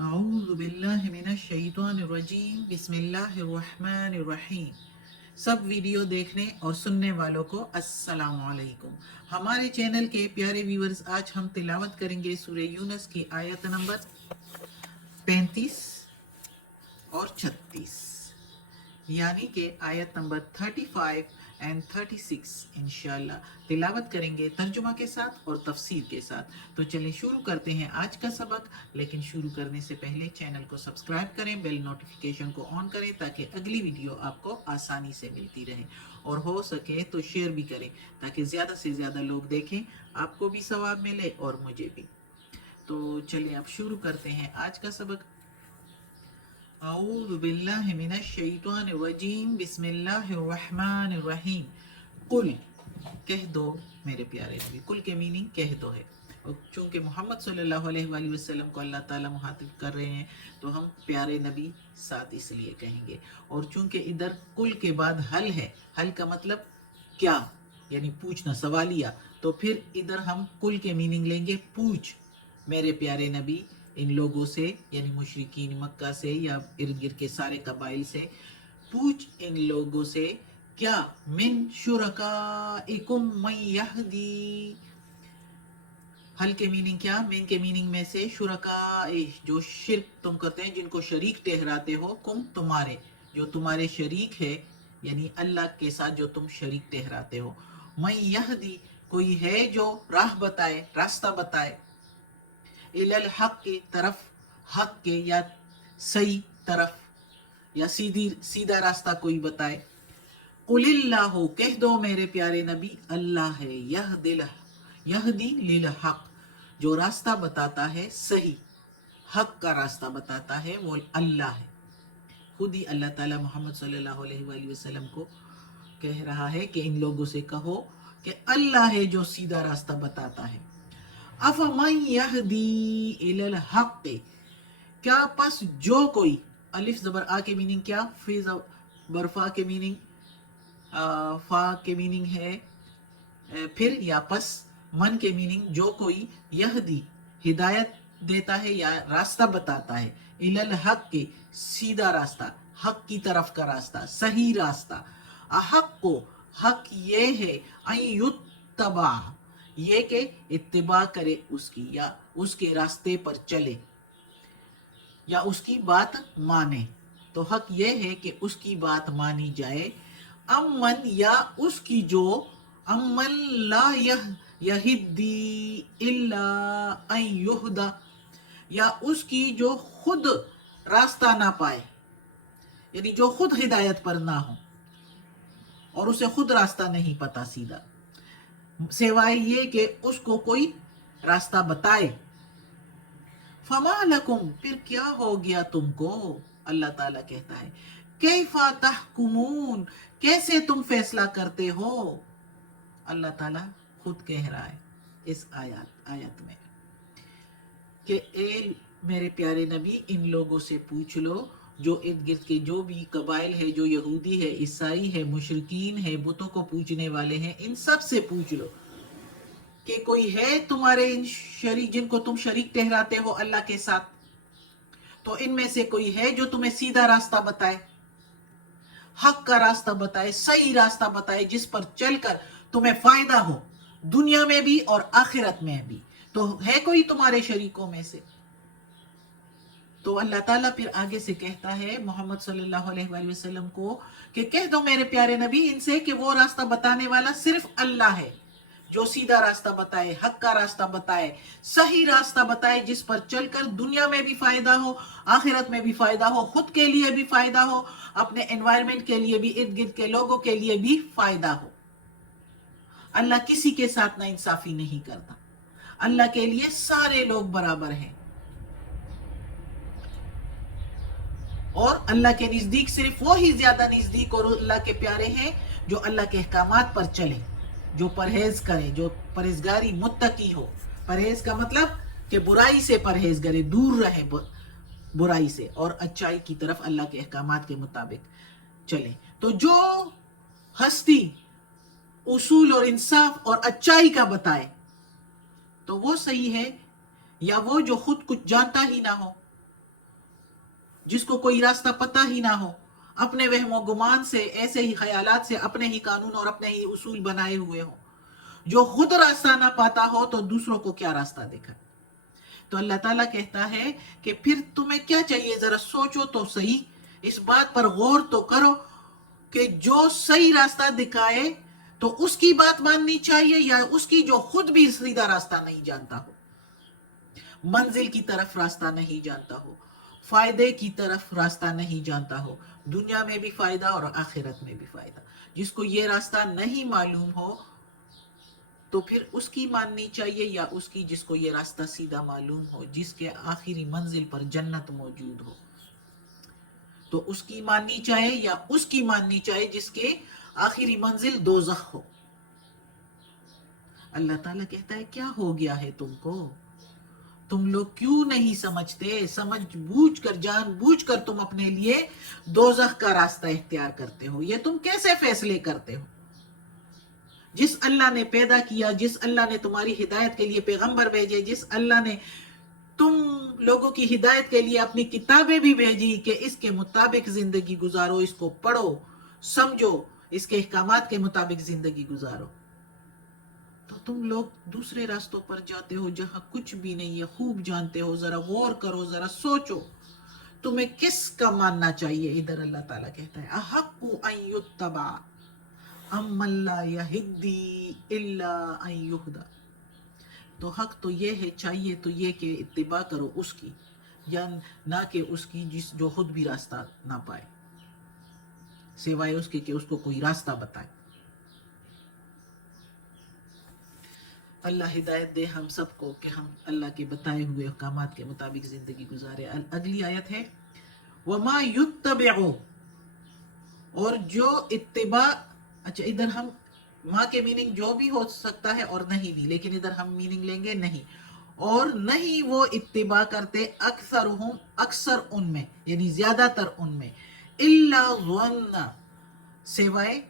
اعوذ باللہ من الشیطان الرجیم بسم اللہ الرحمن الرحیم۔ سب ویڈیو دیکھنے اور سننے والوں کو السلام علیکم۔ ہمارے چینل کے پیارے ویورز، آج ہم تلاوت کریں گے سورہ یونس کی آیت نمبر 35 اور 36، یعنی کہ آیت نمبر 35 اینڈ 36 انشاءاللہ تلاوت کریں گے ترجمہ کے ساتھ اور تفسیر کے ساتھ۔ تو چلیں شروع کرتے ہیں آج کا سبق، لیکن شروع کرنے سے پہلے چینل کو سبسکرائب کریں، بیل نوٹیفیکیشن کو آن کریں تاکہ اگلی ویڈیو آپ کو آسانی سے ملتی رہے، اور ہو سکے تو شیئر بھی کریں تاکہ زیادہ سے زیادہ لوگ دیکھیں، آپ کو بھی ثواب ملے اور مجھے بھی۔ تو چلیں اب شروع کرتے ہیں آج کا سبق۔ اعوذ باللہ من الشیطان الرجیم بسم اللہ الرحمن الرحیم۔ قل، کہہ دو میرے پیارے نبی۔ قل کے میننگ کہہ دو ہے، اور چونکہ محمد صلی اللہ علیہ وآلہ وسلم کو اللہ تعالیٰ مخاطب کر رہے ہیں تو ہم پیارے نبی ساتھ اس لیے کہیں گے۔ اور چونکہ ادھر قل کے بعد حل ہے، حل کا مطلب کیا، یعنی پوچھنا، سوالیہ، تو پھر ادھر ہم قل کے میننگ لیں گے پوچھ میرے پیارے نبی ان لوگوں سے، یعنی مشرکین مکہ سے یا ارد گرد کے سارے قبائل سے، پوچھ ان لوگوں سے کیا من شرکائکم من یہدی۔ حل کے میننگ کیا، من کے میننگ میں سے شرکاء، جو شرک تم کرتے ہیں، جن کو شریک ٹھہراتے ہو، کم تمہارے، جو تمہارے شریک ہے، یعنی اللہ کے ساتھ جو تم شریک ٹھہراتے ہو، من یہدی، کوئی ہے جو راہ بتائے، راستہ بتائے، الی الحق کی طرف، حق کے یا صحیح طرف، یا سیدھا راستہ کوئی بتائے۔ قل اللہ، کہہ دو میرے پیارے نبی اللہ ہے، یہدی للحق، جو راستہ بتاتا ہے صحیح، حق کا راستہ بتاتا ہے وہ اللہ ہے۔ خود ہی اللہ تعالیٰ محمد صلی اللہ علیہ وآلہ وسلم کو کہہ رہا ہے کہ ان لوگوں سے کہو کہ اللہ ہے جو سیدھا راستہ بتاتا ہے۔ افمن یہدی الی الحق، کیا پس جو کوئی، الف زبر آ کے میننگ کیا، فی زبر فا کے میننگ، فا کے میننگ ہے پھر یا پس، من کے میننگ جو کوئی، یہدی ہدایت دیتا ہے یا راستہ بتاتا ہے، الی الحق کے سیدھا راستہ، حق کی طرف کا راستہ، صحیح راستہ۔ احق کو، حق یہ ہے، ان یتبع، یہ کہ اتباع کرے اس کی، یا اس کے راستے پر چلے، یا اس کی بات مانے، تو حق یہ ہے کہ اس کی بات مانی جائے۔ امن، یا اس کی جو، امن لا یہدی الا ان یہدی، یا اس کی جو خود راستہ نہ پائے، یعنی جو خود ہدایت پر نہ ہو اور اسے خود راستہ نہیں پتا سیدھا، سوائے یہ کہ اس کو کوئی راستہ بتائے۔ فما لکم، پھر کیا ہو گیا تم کو، اللہ تعالیٰ کہتا ہے، کیف تحکمون، کیسے تم فیصلہ کرتے ہو۔ اللہ تعالیٰ خود کہہ رہا ہے اس آیت میں کہ اے میرے پیارے نبی ان لوگوں سے پوچھ لو جو ارد گرد کے جو بھی قبائل ہے، جو یہودی ہے، عیسائی ہے، مشرکین ہے، بتوں کو پوجنے والے ہیں، ان سب سے پوچھ لو کہ کوئی ہے تمہارے ان شریک، جن کو تم شریک ٹھہراتے ہو اللہ کے ساتھ، تو ان میں سے کوئی ہے جو تمہیں سیدھا راستہ بتائے، حق کا راستہ بتائے، صحیح راستہ بتائے، جس پر چل کر تمہیں فائدہ ہو دنیا میں بھی اور آخرت میں بھی، تو ہے کوئی تمہارے شریکوں میں سے؟ تو اللہ تعالیٰ پھر آگے سے کہتا ہے محمد صلی اللہ علیہ وآلہ وسلم کو کہ کہہ دو میرے پیارے نبی ان سے کہ وہ راستہ بتانے والا صرف اللہ ہے، جو سیدھا راستہ بتائے، حق کا راستہ بتائے، صحیح راستہ بتائے، جس پر چل کر دنیا میں بھی فائدہ ہو، آخرت میں بھی فائدہ ہو، خود کے لیے بھی فائدہ ہو، اپنے انوائرمنٹ کے لیے بھی، ارد گرد کے لوگوں کے لیے بھی فائدہ ہو۔ اللہ کسی کے ساتھ نا انصافی نہیں کرتا، اللہ کے لیے سارے لوگ برابر ہیں، اور اللہ کے نزدیک صرف وہی زیادہ نزدیک اور اللہ کے پیارے ہیں جو اللہ کے احکامات پر چلے، جو پرہیز کرے، جو پرہیزگاری متقی ہو۔ پرہیز کا مطلب کہ برائی سے پرہیز کرے، دور رہے برائی سے، اور اچائی کی طرف اللہ کے احکامات کے مطابق چلے۔ تو جو ہستی اصول اور انصاف اور اچائی کا بتائے تو وہ صحیح ہے، یا وہ جو خود کچھ جانتا ہی نہ ہو جس کو کوئی راستہ پتہ ہی نہ ہو، اپنے وہم و گمان سے، ایسے ہی خیالات سے اپنے ہی قانون اور اپنے ہی اصول بنائے ہوئے ہو، جو خود راستہ نہ پاتا ہو تو دوسروں کو کیا راستہ دکھائے؟ تو اللہ تعالیٰ کہتا ہے کہ پھر تمہیں کیا چاہیے، ذرا سوچو تو صحیح، اس بات پر غور تو کرو کہ جو صحیح راستہ دکھائے تو اس کی بات ماننی چاہیے یا اس کی جو خود بھی سیدھا راستہ نہیں جانتا ہو، منزل کی طرف راستہ نہیں جانتا ہو، فائدے کی طرف راستہ نہیں جانتا ہو، دنیا میں بھی فائدہ اور آخرت میں بھی فائدہ، جس کو یہ راستہ نہیں معلوم ہو تو پھر اس کی ماننی چاہیے یا اس کی جس کو یہ راستہ سیدھا معلوم ہو، جس کے آخری منزل پر جنت موجود ہو، تو اس کی ماننی چاہیے یا اس کی ماننی چاہیے جس کے آخری منزل دوزخ ہو؟ اللہ تعالیٰ کہتا ہے کیا ہو گیا ہے تم کو؟ تم لوگ کیوں نہیں سمجھتے؟ سمجھ بوجھ کر، جان بوجھ کر تم اپنے لیے دوزخ کا راستہ اختیار کرتے ہو۔ یہ تم کیسے فیصلے کرتے ہو؟ جس اللہ نے پیدا کیا، جس اللہ نے تمہاری ہدایت کے لیے پیغمبر بھیجے، جس اللہ نے تم لوگوں کی ہدایت کے لیے اپنی کتابیں بھی بھیجی کہ اس کے مطابق زندگی گزارو، اس کو پڑھو، سمجھو، اس کے احکامات کے مطابق زندگی گزارو، تو تم لوگ دوسرے راستوں پر جاتے ہو جہاں کچھ بھی نہیں ہے۔ خوب جانتے ہو، ذرا غور کرو، ذرا سوچو تمہیں کس کا ماننا چاہیے۔ ادھر اللہ تعالیٰ کہتا ہے احق ان یتبع ام من لا یہدی الا ان یہدی، تو حق تو یہ ہے، چاہیے تو یہ کہ اتباع کرو اس کی، یا نہ کہ اس کی جس جو خود بھی راستہ نہ پائے، سوائے اس کے کہ اس کو کوئی راستہ بتائے۔ اللہ ہدایت دے ہم سب کو کہ ہم اللہ کے بتائے ہوئے احکامات کے مطابق زندگی گزارے۔ اگلی آیت ہے وَمَا يُتَّبِعُ، اور جو اتباع، اچھا ادھر ہم ماں کے میننگ جو بھی ہو سکتا ہے اور نہیں بھی، لیکن ادھر ہم میننگ لیں گے نہیں، اور نہیں وہ اتباع کرتے اکثرہم، اکثر ان میں یعنی زیادہ تر ان میں، الا ظن، سوائے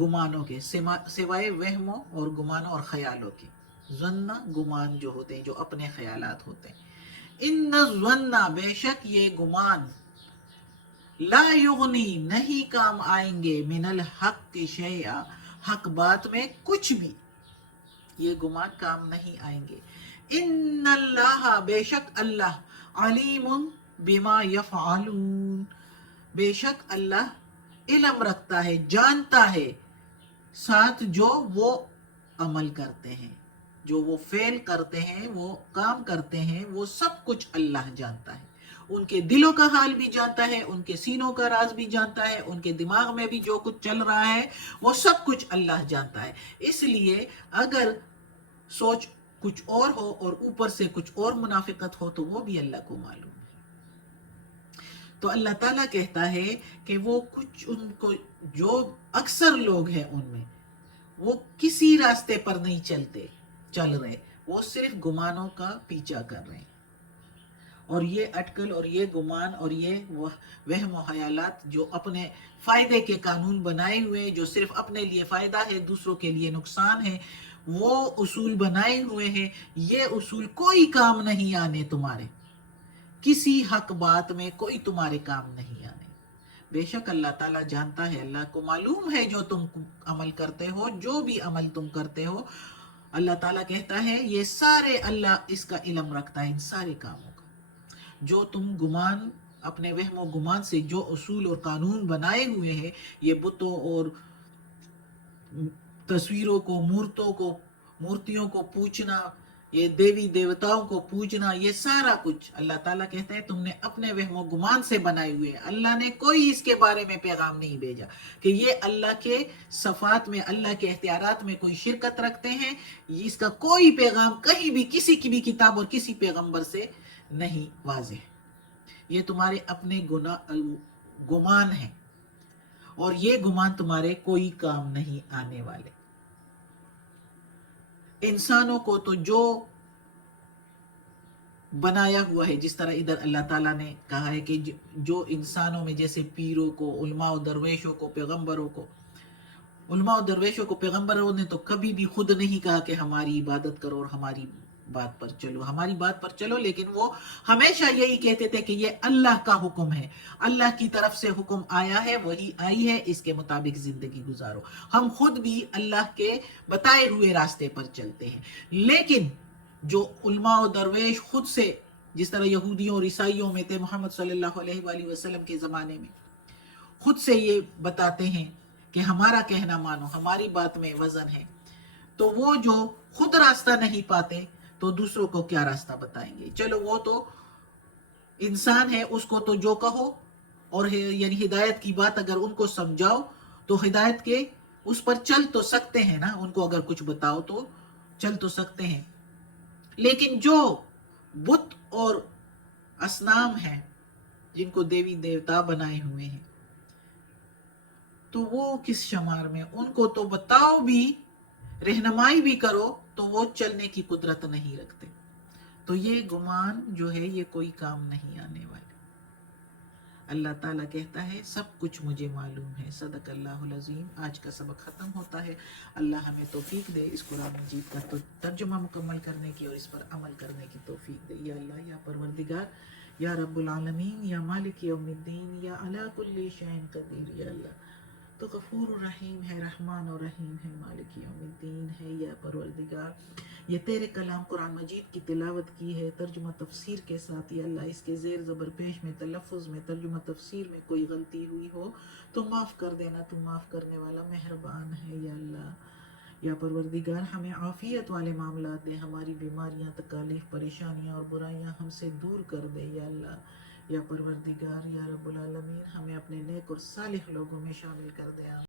گمانوں کے، سوائے وہموں اور گمانوں اور خیالوں کے۔ ظن گمان جو ہوتے ہیں، جو اپنے خیالات ہوتے ہیں۔ ان الظن، بے شک یہ گمان، لا یغنی، نہیں کام آئیں گے، من الحق شیئا، حق بات میں کچھ بھی، یہ گمان کام نہیں آئیں گے۔ ان اللہ، بے شک اللہ، علیم بما یفعلون، بے شک اللہ علم رکھتا ہے، جانتا ہے ساتھ جو وہ عمل کرتے ہیں، جو وہ فعل کرتے ہیں، وہ کام کرتے ہیں، وہ سب کچھ اللہ جانتا ہے۔ ان کے دلوں کا حال بھی جانتا ہے، ان کے سینوں کا راز بھی جانتا ہے، ان کے دماغ میں بھی جو کچھ چل رہا ہے وہ سب کچھ اللہ جانتا ہے۔ اس لیے اگر سوچ کچھ اور ہو اور اوپر سے کچھ اور منافقت ہو تو وہ بھی اللہ کو معلوم ہے۔ تو اللہ تعالیٰ کہتا ہے کہ وہ کچھ ان کو، جو اکثر لوگ ہیں ان میں، وہ کسی راستے پر نہیں چل رہے، وہ صرف گمانوں کا پیچھا کر رہے ہیں، اور یہ اٹکل اور یہ گمان اور یہ وہم و خیالات جو اپنے فائدے کے قانون بنائے ہوئے، جو صرف اپنے لیے فائدہ ہے، دوسروں کے لیے نقصان ہے، وہ اصول بنائے ہوئے ہیں، یہ اصول کوئی کام نہیں آنے تمہارے، کسی حق بات میں کوئی تمہارے کام نہیں آنے۔ بے شک اللہ تعالیٰ جانتا ہے، اللہ کو معلوم ہے جو تم عمل کرتے ہو، جو بھی عمل تم کرتے ہو، اللہ تعالیٰ کہتا ہے یہ سارے اللہ اس کا علم رکھتا ہے، ان سارے کاموں کا، جو تم گمان، اپنے وہم و گمان سے جو اصول اور قانون بنائے ہوئے ہیں، یہ بتوں اور تصویروں کو، مورتیوں کو پوجنا، یہ دیوی دیوتاؤں کو پوجنا، یہ سارا کچھ اللہ تعالیٰ کہتا ہے تم نے اپنے وہم و گمان سے بنائے ہوئے ہیں۔ اللہ نے کوئی اس کے بارے میں پیغام نہیں بھیجا کہ یہ اللہ کے صفات میں، اللہ کے اختیارات میں کوئی شرکت رکھتے ہیں، اس کا کوئی پیغام کہیں بھی کسی کی بھی کتاب اور کسی پیغمبر سے نہیں واضح۔ یہ تمہارے اپنے گمان ہیں، اور یہ گمان تمہارے کوئی کام نہیں آنے والے۔ انسانوں کو تو جو بنایا ہوا ہے، جس طرح ادھر اللہ تعالیٰ نے کہا ہے کہ جو انسانوں میں جیسے پیروں کو، علماء و درویشوں کو، پیغمبروں کو، علماء و درویشوں کو پیغمبروں نے تو کبھی بھی خود نہیں کہا کہ ہماری عبادت کرو اور ہماری بات پر چلو، ہماری بات پر چلو، لیکن وہ ہمیشہ یہی کہتے تھے کہ یہ اللہ کا حکم ہے، اللہ کی طرف سے حکم آیا ہے، وہی آئی ہے، اس کے مطابق زندگی گزارو۔ ہم خود بھی اللہ کے بتائے ہوئے راستے پر چلتے ہیں، لیکن جو علماء و درویش خود سے، جس طرح یہودیوں اور عیسائیوں میں تھے محمد صلی اللہ علیہ وآلہ وسلم کے زمانے میں، خود سے یہ بتاتے ہیں کہ ہمارا کہنا مانو، ہماری بات میں وزن ہے، تو وہ جو خود راستہ نہیں پاتے تو دوسروں کو کیا راستہ بتائیں گے؟ چلو وہ تو انسان ہے، اس کو تو جو کہو، اور یعنی ہدایت کی بات اگر ان کو سمجھاؤ تو ہدایت کے اس پر چل تو سکتے ہیں نا، ان کو اگر کچھ بتاؤ تو چل تو سکتے ہیں۔ لیکن جو بت اور اصنام ہیں، جن کو دیوی دیوتا بنائے ہوئے ہیں، تو وہ کس شمار میں؟ ان کو تو بتاؤ بھی، رہنمائی بھی کرو، تو وہ چلنے کی قدرت نہیں رکھتے۔ تو یہ گمان جو ہے یہ کوئی کام نہیں آنے والا۔ اللہ تعالیٰ کہتا ہے سب کچھ مجھے معلوم ہے۔ صدق اللہ العظیم۔ آج کا سبق ختم ہوتا ہے۔ اللہ ہمیں توفیق دے اس قرآن مجید کا ترجمہ مکمل کرنے کی اور اس پر عمل کرنے کی توفیق دے۔ یا اللہ، یا پروردگار، یا رب العالمین، یا مالک یوم الدین، یا علی کل شیء قدیر، یا اللہ تو غفور الرحیم ہے، رحمان اور رحیم ہے، مالک یوم الدین ہے۔ یا پروردگار، یہ تیرے کلام قرآن مجید کی تلاوت کی ہے ترجمہ تفسیر کے ساتھ، یا اللہ اس کے زیر زبر پیش میں، تلفظ میں، ترجمہ تفسیر میں کوئی غلطی ہوئی ہو تو معاف کر دینا، تو معاف کرنے والا مہربان ہے۔ یا اللہ، یا پروردگار ہمیں عافیت والے معاملات دے، ہماری بیماریاں، تکالیف، پریشانیاں اور برائیاں ہم سے دور کر دے۔ یا اللہ، یا پروردگار، یا رب العالمین ہمیں اپنے نیک اور صالح لوگوں میں شامل کر دے۔